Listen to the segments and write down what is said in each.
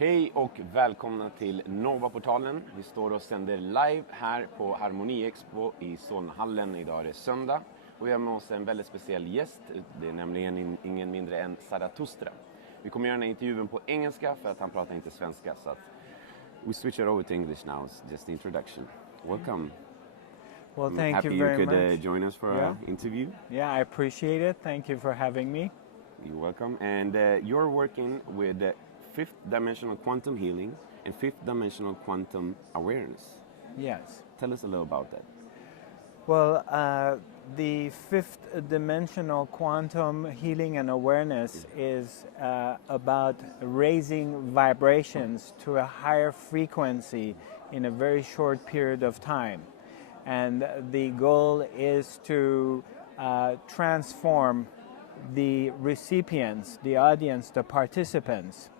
Hej och välkomna till Novaportalen. Vi står och sänder live här på Harmoni Expo i Solnahallen. Idag är det söndag och vi har med oss en väldigt speciell gäst. Det är nämligen ingen mindre än Zarathustra. Vi kommer göra den här intervjun på engelska för att han pratar inte svenska. Så att we switch it over to English now. It's just the introduction. Welcome. Well, thank happy you very you could much. Join us for our interview. Yeah, I appreciate it. Thank you for having me. You're welcome. And you're working with fifth dimensional quantum healing and fifth dimensional quantum awareness. Yes. Tell us a little about that. Well, the fifth dimensional quantum healing and awareness is about raising vibrations to a higher frequency in a very short period of time. And the goal is to transform the recipients, the audience, the participants,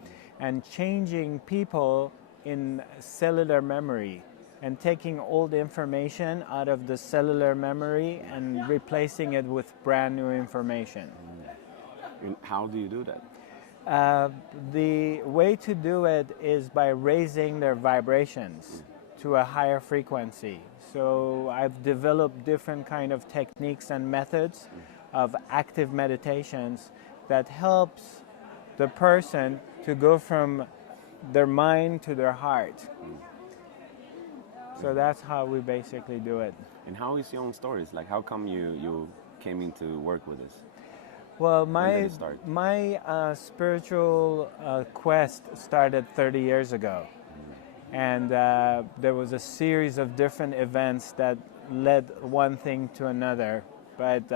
and changing people in cellular memory and taking old information out of the cellular memory and replacing it with brand new information. And how do you do that? The way to do it is by raising their vibrations to a higher frequency. So I've developed different kind of techniques and methods of active meditations that helps the person to go from their mind to their heart. So that's how we basically do it. And how is your own stories? Like, how come you came into work with this? Well, When did it start? my spiritual quest started 30 years ago. And there was a series of different events that led one thing to another. But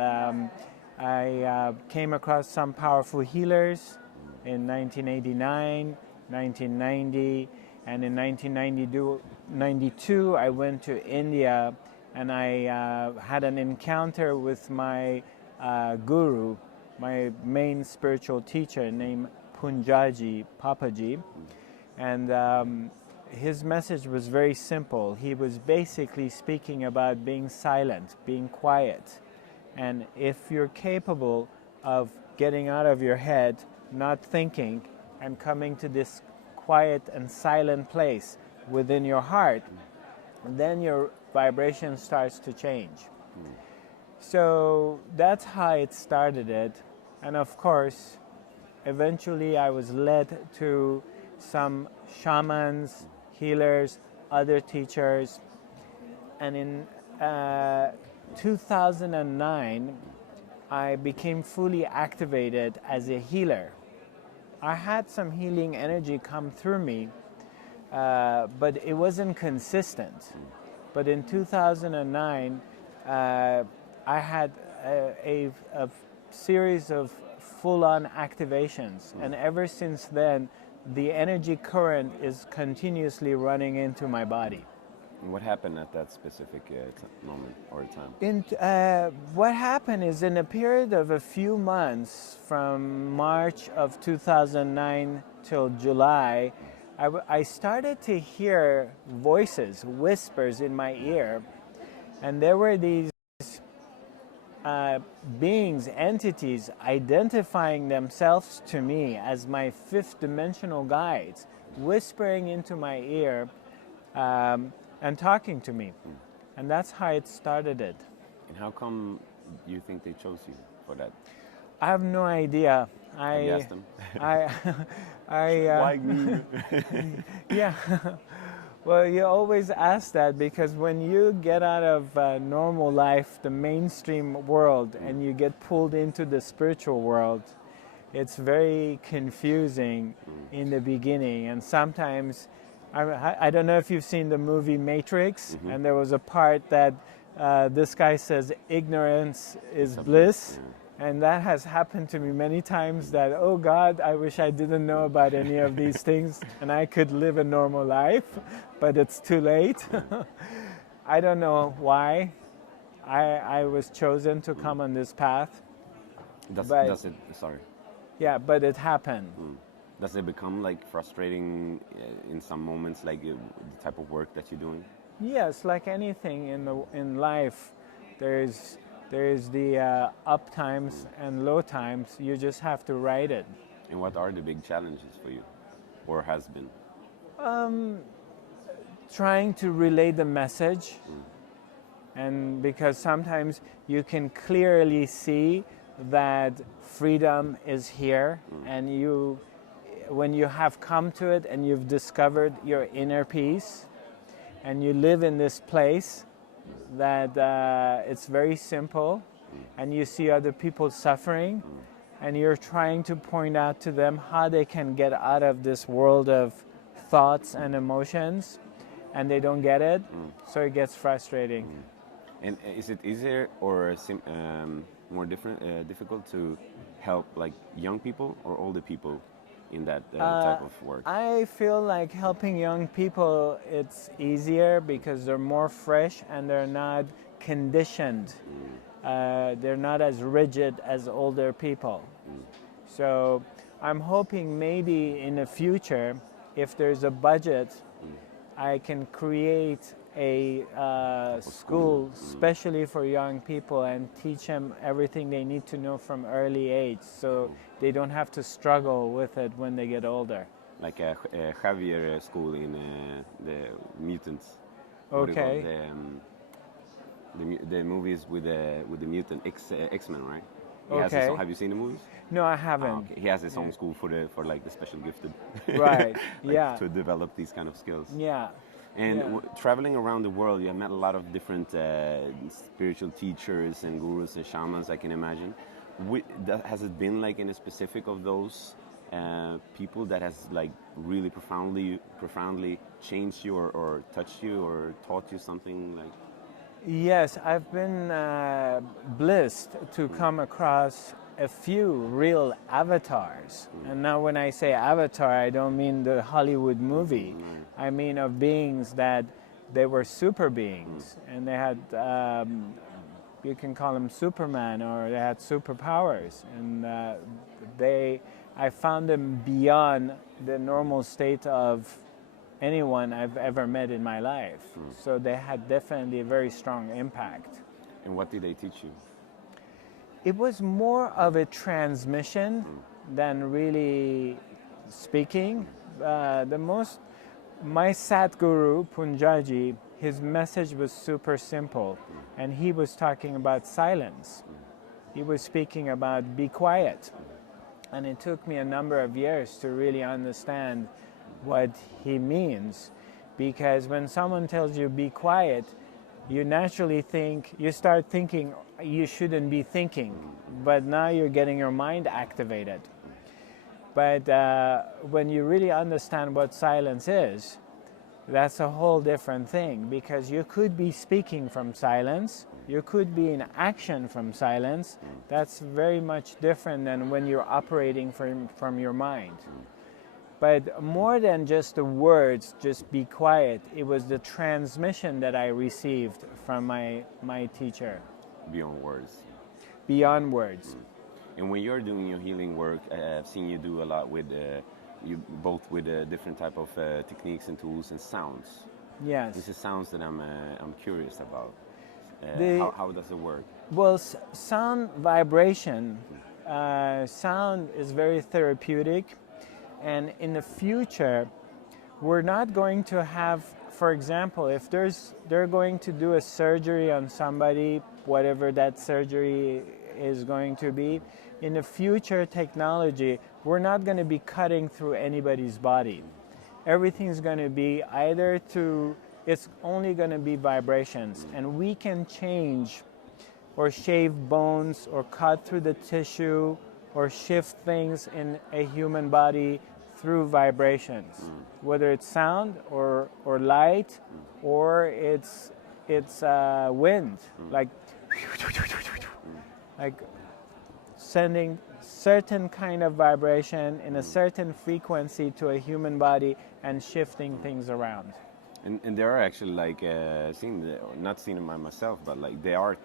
I came across some powerful healers in 1989, 1990, and in 1992 I went to India and I had an encounter with my guru, my main spiritual teacher named Poonja Ji, Papa Ji. And his message was very simple. He was basically speaking about being silent, being quiet. And if you're capable of getting out of your head, not thinking, and coming to this quiet and silent place within your heart, then your vibration starts to change. So that's how it started it. And of course, eventually I was led to some shamans, healers, other teachers. And in 2009, I became fully activated as a healer. I had some healing energy come through me, but it wasn't consistent. But in 2009, I had a series of full-on activations. And ever since then, the energy current is continuously running into my body. And what happened at that specific moment or time? What happened is in a period of a few months, from March of 2009 till July, I started to hear voices, whispers in my ear, and there were these beings, entities, identifying themselves to me as my fifth dimensional guides, whispering into my ear and talking to me. And that's how it started it. And how come you think they chose you for that? I have no idea. Have you asked them? Why me? Yeah. Well, you always ask that because when you get out of normal life, the mainstream world, and you get pulled into the spiritual world, it's very confusing in the beginning. And sometimes, I don't know if you've seen the movie Matrix, and there was a part that this guy says, ignorance is bliss. And that has happened to me many times that, oh God, I wish I didn't know about any of these things and I could live a normal life, but it's too late. I don't know why I was chosen to come on this path. Does it, sorry. Yeah, but it happened. Does it become like frustrating in some moments, like the type of work that you're doing? Yes, like anything in life, there's the up times and low times. You just have to ride it. And what are the big challenges for you? or has been? Trying to relay the message, and because sometimes you can clearly see that freedom is here, and when you have come to it and you've discovered your inner peace, and you live in this place that it's very simple, and you see other people suffering, and you're trying to point out to them how they can get out of this world of thoughts and emotions, and they don't get it, so it gets frustrating. And is it easier or more difficult to help like young people or older people in that type of work? I feel like helping young people, it's easier because they're more fresh and they're not conditioned. They're not as rigid as older people. So I'm hoping maybe in the future, if there's a budget, I can create a school especially for young people and teach them everything they need to know from early age, so they don't have to struggle with it when they get older. Like a Javier school in the mutants. Okay. The movies with the mutant X-Men, right? Okay. Have you seen the movies? No, I haven't. Okay. He has his own school for like the special gifted. Right. Like yeah. to develop these kind of skills. Yeah. And traveling around the world, you have met a lot of different spiritual teachers and gurus and shamans, I can imagine. Has it been like in a specific of those people that has like really profoundly changed you or touched you or taught you something like? Yes, I've been blessed to come across a few real avatars. And now when I say avatar, I don't mean the Hollywood movie. I mean of beings that they were super beings, and they had, you can call them Superman, or they had superpowers. And I found them beyond the normal state of anyone I've ever met in my life. So they had definitely a very strong impact. And what did they teach you? It was more of a transmission than really speaking. My Satguru, Poonja Ji, his message was super simple, and he was talking about silence. He was speaking about be quiet. And it took me a number of years to really understand what he means, because when someone tells you be quiet, you naturally start thinking you shouldn't be thinking, but now you're getting your mind activated. But when you really understand what silence is, that's a whole different thing, because you could be speaking from silence, you could be in action from silence. That's very much different than when you're operating from your mind. But more than just the words, just be quiet, it was the transmission that I received from my teacher. Beyond words. Beyond words. And when you're doing your healing work, I've seen you do a lot with both with different type of techniques and tools and sounds. Yes. This is sounds that I'm curious about. How does it work? Well, sound vibration. Sound is very therapeutic. And in the future, we're not going to have, for example, if they're going to do a surgery on somebody, whatever that surgery is going to be, in the future technology, we're not going to be cutting through anybody's body. Everything's going to be it's only going to be vibrations. And we can change or shave bones or cut through the tissue or shift things in a human body through vibrations, whether it's sound or light or it's wind, like sending certain kind of vibration in a certain frequency to a human body and shifting things around. And there are actually like not seen them by myself, but like there are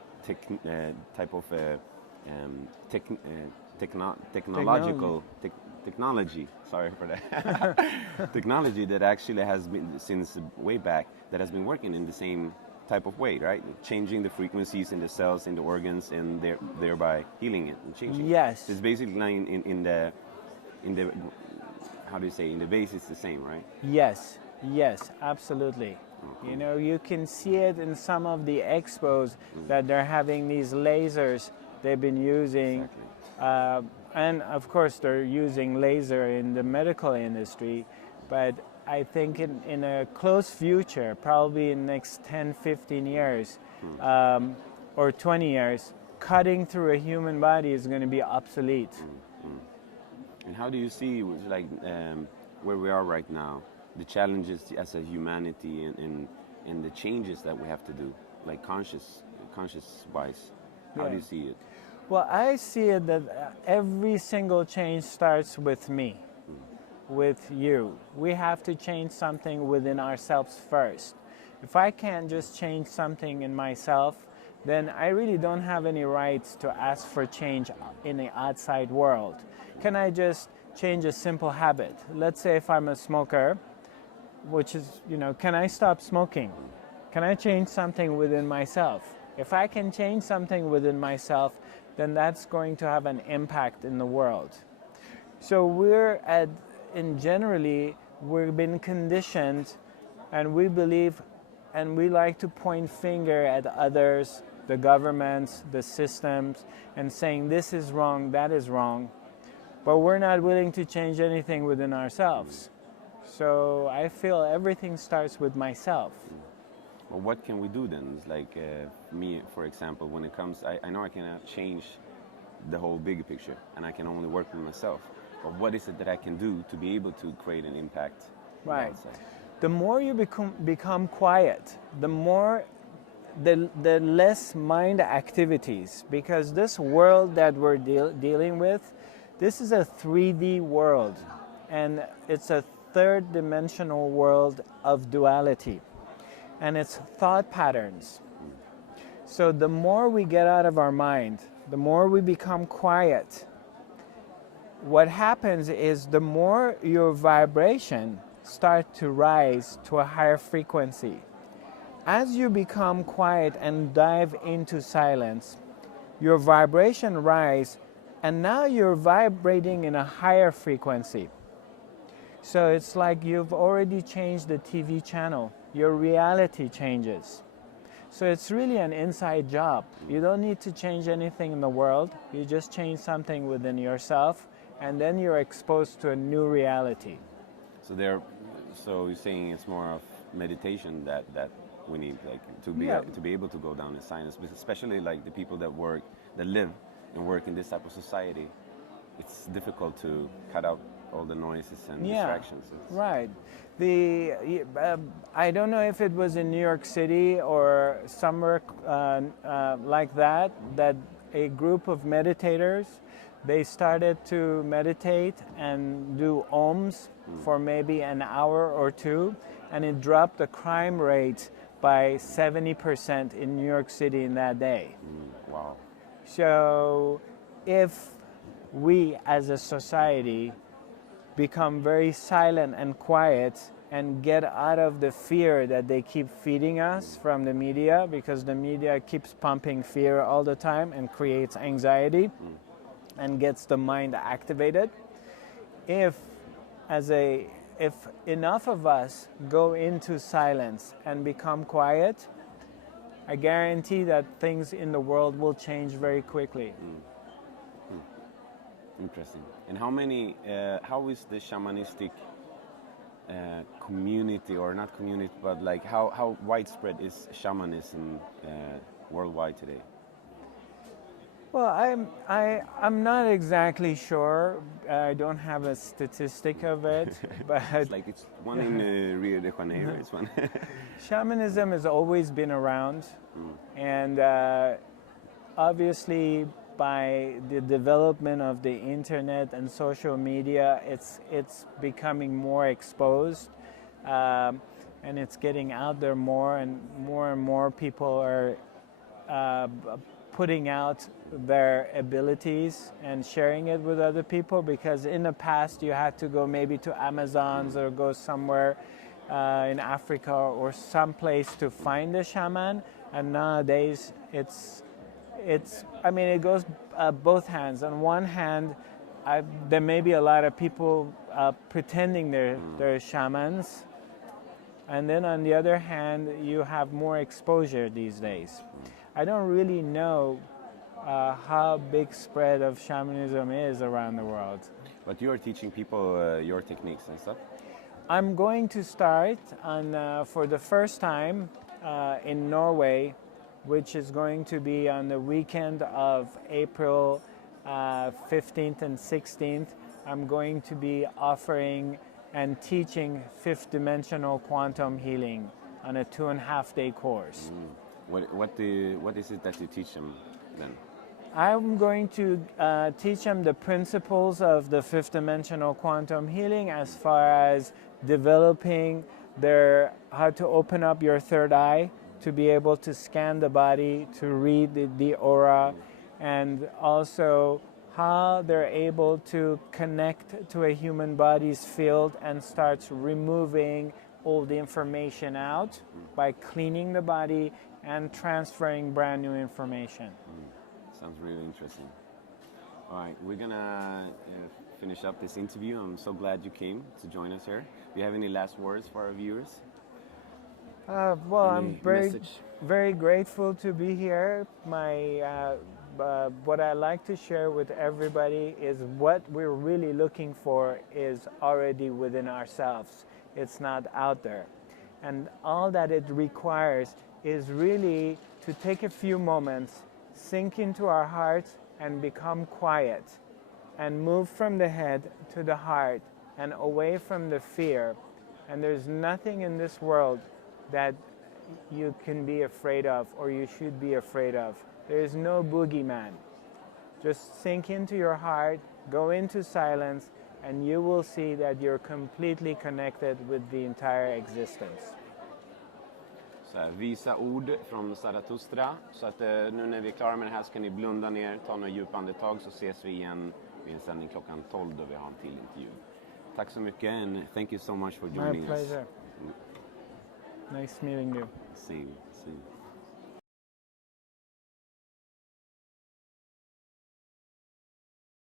technology. Sorry for that. Technology that actually has been since way back that has been working in the same type of way, right? Changing the frequencies in the cells, in the organs, and thereby healing it and changing. Yes. It's basically in the how do you say, in the base it's the same, right? Yes, yes, absolutely. Okay. You know, you can see it in some of the expos that they're having these lasers they've been using. Exactly. And of course, they're using laser in the medical industry. But I think in a close future, probably in the next 10, 15 years or 20 years, cutting through a human body is going to be obsolete. And how do you see, like, where we are right now, the challenges as a humanity and the changes that we have to do, like conscious-wise? How do you see it? Well, I see it that every single change starts with me, with you. We have to change something within ourselves first. If I can't just change something in myself, then I really don't have any rights to ask for change in the outside world. Can I just change a simple habit? Let's say if I'm a smoker, which is, you know, can I stop smoking? Can I change something within myself? If I can change something within myself, then that's going to have an impact in the world. So we've been conditioned, and we believe, and we like to point finger at others, the governments, the systems, and saying this is wrong, that is wrong. But we're not willing to change anything within ourselves. So I feel everything starts with myself. Well, what can we do then? It's like me, for example, when it comes, I know I cannot change the whole bigger picture, and I can only work with myself. But what is it that I can do to be able to create an impact? Right. The more you become quiet, the less mind activities, because this world that we're dealing with, this is a 3D world, and it's a third dimensional world of duality, and it's thought patterns. So the more we get out of our mind, the more we become quiet, what happens is the more your vibration start to rise to a higher frequency. As you become quiet and dive into silence, your vibration rise, and now you're vibrating in a higher frequency. So it's like you've already changed the TV channel. Your reality changes. So it's really an inside job. You don't need to change anything in the world. You just change something within yourself, and then you're exposed to a new reality. So you're saying it's more of meditation that we need, like, to be able to go down in silence, especially like the people that live and work in this type of society. It's difficult to cut out all the noises and distractions. Right. I don't know if it was in New York City or somewhere like that a group of meditators, they started to meditate and do ohms for maybe an hour or two, and it dropped the crime rate by 70% in New York City in that day. Wow. So if we as a society become very silent and quiet and get out of the fear that they keep feeding us from the media, because the media keeps pumping fear all the time and creates anxiety and gets the mind activated. If enough of us go into silence and become quiet, I guarantee that things in the world will change very quickly. Interesting. And how is the shamanistic community, or not community, but like how widespread is shamanism worldwide today? Well, I'm not exactly sure. I don't have a statistic of it, but it's one in Rio de Janeiro. It's one. Shamanism has always been around, and obviously by the development of the internet and social media, it's becoming more exposed, and it's getting out there more and more people are putting out their abilities and sharing it with other people, because in the past you had to go maybe to Amazons or go somewhere in Africa or someplace to find a shaman, and nowadays it goes both hands. On one hand, there may be a lot of people pretending they're shamans. And then on the other hand, you have more exposure these days. I don't really know how big spread of shamanism is around the world. But you're teaching people your techniques and stuff? I'm going to start for the first time in Norway, which is going to be on the weekend of April 15th and 16th. I'm going to be offering and teaching fifth dimensional quantum healing on a 2.5-day course. What is it that you teach them then? I'm going to teach them the principles of the fifth dimensional quantum healing as far as developing how to open up your third eye, to be able to scan the body, to read the aura, and also how they're able to connect to a human body's field and starts removing all the information out by cleaning the body and transferring brand new information. Sounds really interesting. All right, we're gonna finish up this interview. I'm so glad you came to join us here. Do you have any last words for our viewers? Well, I'm very grateful to be here. What I like to share with everybody is what we're really looking for is already within ourselves. It's not out there. And all that it requires is really to take a few moments, sink into our hearts and become quiet and move from the head to the heart and away from the fear. And there's nothing in this world that you can be afraid of or you should be afraid of. There is no boogeyman. Just sink into your heart, go into silence, and you will see that you're completely connected with the entire existence. Så här, visa ord från Zarathustra. Så att nu när vi är klara med det här så kan ni blunda ner, ta några djupa andetag, så ses vi igen vid en sändning klockan 12 då vi har en till intervju. Tack så mycket and thank you so much for joining us. My pleasure. Nice meeting you. See you.